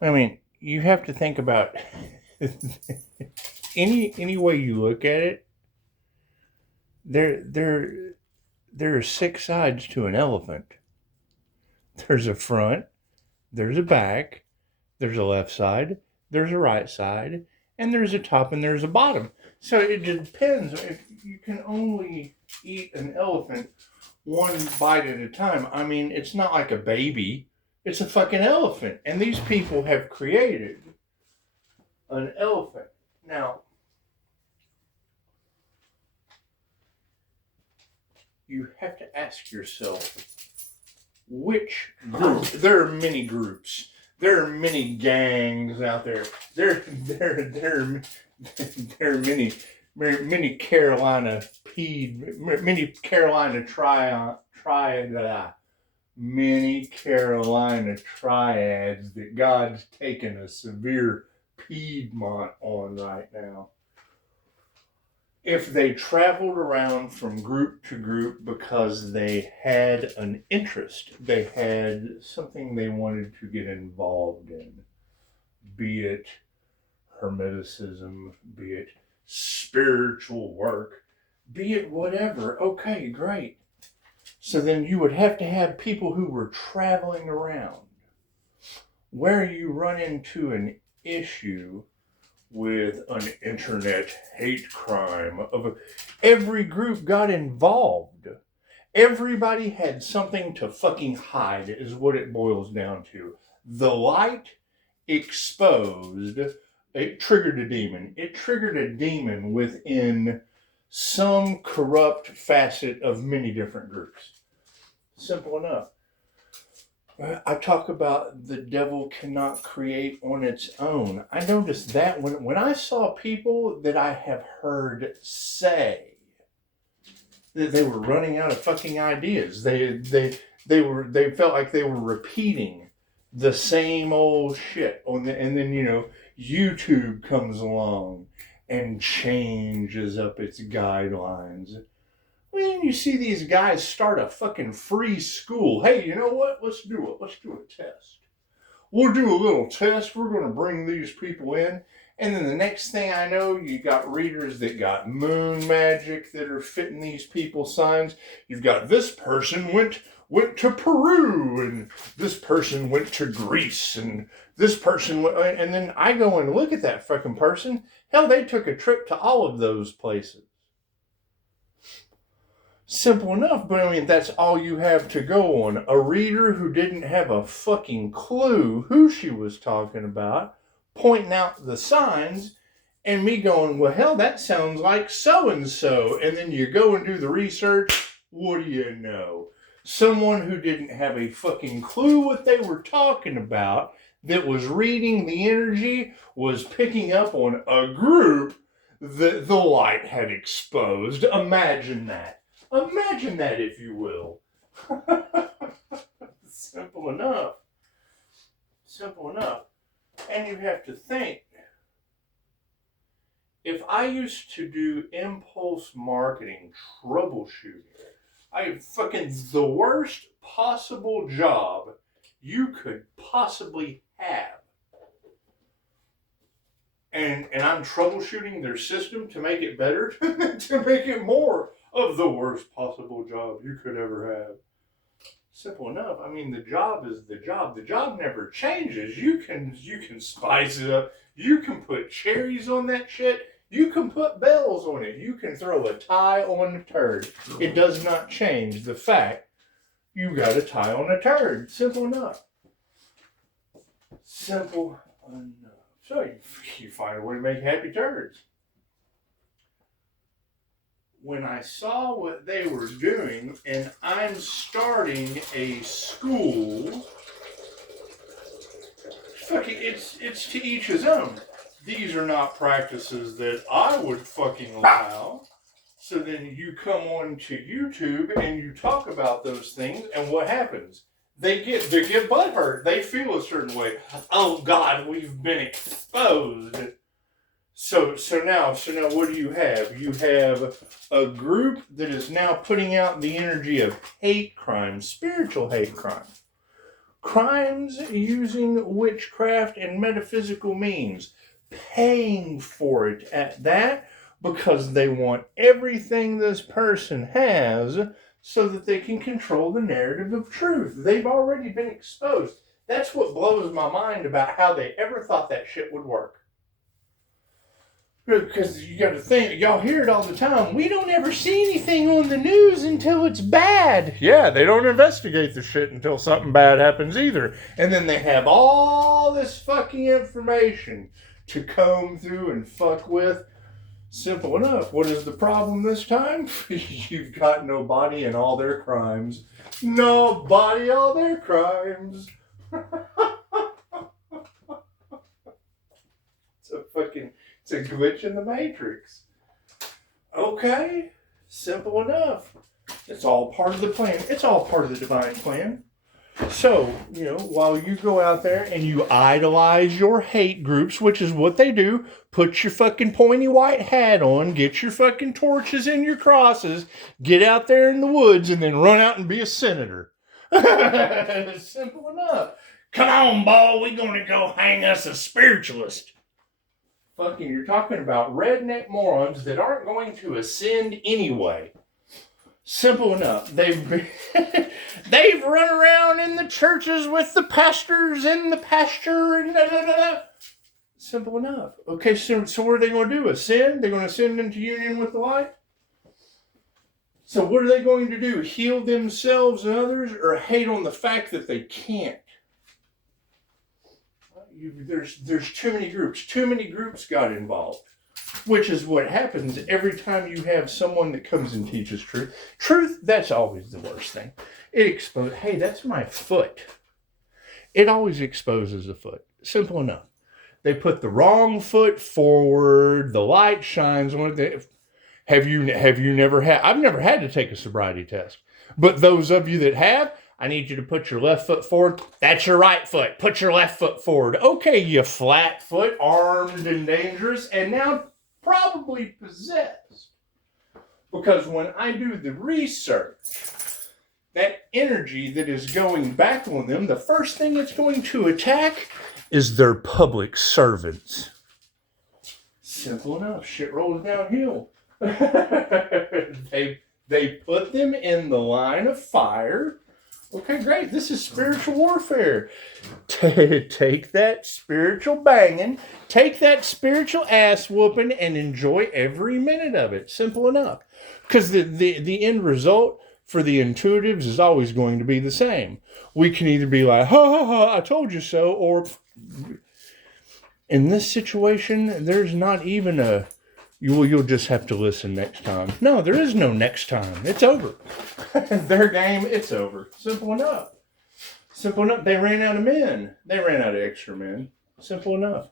I mean, you have to think about any way you look at it. There there there are six sides to an elephant. There's a front, there's a back, there's a left side, there's a right side, and there's a top and there's a bottom. So it depends. If you can only eat an elephant one bite at a time. I mean, it's not like a baby. It's a fucking elephant. And these people have created an elephant. Now, you have to ask yourself which group. There are many groups. There are many gangs out there. There are many Carolina many Carolina many Carolina triads that God's taken a severe Piedmont on right now. If they traveled around from group to group because they had an interest, they had something they wanted to get involved in, be it Hermeticism, be it spiritual work, be it whatever, okay, great. So then you would have to have people who were traveling around. Where you run into an issue with an internet hate crime of every group got involved. Everybody had something to fucking hide is what it boils down to. The light exposed, it triggered a demon. It triggered a demon within some corrupt facet of many different groups. Simple enough. I talk about the devil cannot create on its own. I noticed that when I saw people that I have heard say that they were running out of fucking ideas. They felt like they were repeating the same old shit and then YouTube comes along and changes up its guidelines. When you see these guys start a fucking free school, hey, you know what? Let's do it. Let's do a test. We'll do a little test. We're going to bring these people in. And then the next thing I know, you got readers that got moon magic that are fitting these people's signs. You've got this person went to Peru, and this person went to Greece, and this person went, and then I go and look at that fucking person. Hell, they took a trip to all of those places. Simple enough, but I mean, that's all you have to go on. A reader who didn't have a fucking clue who she was talking about, pointing out the signs, and me going, well, hell, that sounds like so-and-so. And then you go and do the research, what do you know? Someone who didn't have a fucking clue what they were talking about, that was reading the energy, was picking up on a group that the light had exposed. Imagine that. Imagine that, if you will. Simple enough. Simple enough. And you have to think, if I used to do impulse marketing, troubleshooting, the worst possible job you could possibly have. And I'm troubleshooting their system to make it better, to make it more of the worst possible job you could ever have. Simple enough. I mean, the job is the job. The job never changes. You can spice it up. You can put cherries on that shit. You can put bells on it. You can throw a tie on a turd. It does not change the fact you got a tie on a turd. Simple enough. Simple enough. So you find a way to make happy turds. When I saw what they were doing, and I'm starting a school, it's to each his own. These are not practices that I would fucking allow. So then you come on to YouTube and you talk about those things, and what happens? They get butthurt. They feel a certain way. Oh God, we've been exposed. So now what do you have? You have a group that is now putting out the energy of hate crime, spiritual hate crime, Crimes using witchcraft and metaphysical means. Paying for it at that because they want everything this person has so that they can control the narrative of truth. They've already been exposed. That's what blows my mind about how they ever thought that shit would work. Because you got to think, y'all hear it all the time. We don't ever see anything on the news until it's bad. Yeah, they don't investigate the shit until something bad happens either. And then they have all this fucking information to comb through and fuck with. Simple enough. What is the problem this time? You've got nobody and all their crimes. Nobody, all their crimes. It's a glitch in the Matrix. Okay, simple enough. It's all part of the plan. It's all part of the divine plan. So, while you go out there and you idolize your hate groups, which is what they do, put your fucking pointy white hat on, get your fucking torches and your crosses, get out there in the woods, and then run out and be a senator. Simple enough. Come on, boy, we're going to go hang us a spiritualist. Fucking, you're talking about redneck morons that aren't going to ascend anyway. Simple enough. They've run around in the churches with the pastors in the pasture and da, da, da, da. Simple enough. Okay, so what are they going to do? Ascend? They're going to ascend into union with the light? So what are they going to do? Heal themselves and others, or hate on the fact that they can't? There's too many groups. Too many groups got involved. Which is what happens every time you have someone that comes and teaches truth. Truth, that's always the worst thing. It exposes, hey, that's my foot. It always exposes a foot. Simple enough. They put the wrong foot forward. The light shines on it. Have you never had, I've never had to take a sobriety test. But those of you that have, I need you to put your left foot forward. That's your right foot. Put your left foot forward. Okay, you flat foot, armed and dangerous, and now probably possessed. Because when I do the research, that energy that is going back on them, the first thing it's going to attack is their public servants. Simple enough. Shit rolls downhill. They put them in the line of fire. Okay, great. This is spiritual warfare. Take that spiritual banging, take that spiritual ass whooping, and enjoy every minute of it. Simple enough. Because the end result for the intuitives is always going to be the same. We can either be like, ha ha ha, I told you so, or in this situation, there's not even a, you'll just have to listen next time. No, there is no next time. It's over. Their game, it's over. Simple enough. Simple enough. They ran out of men. They ran out of extra men. Simple enough.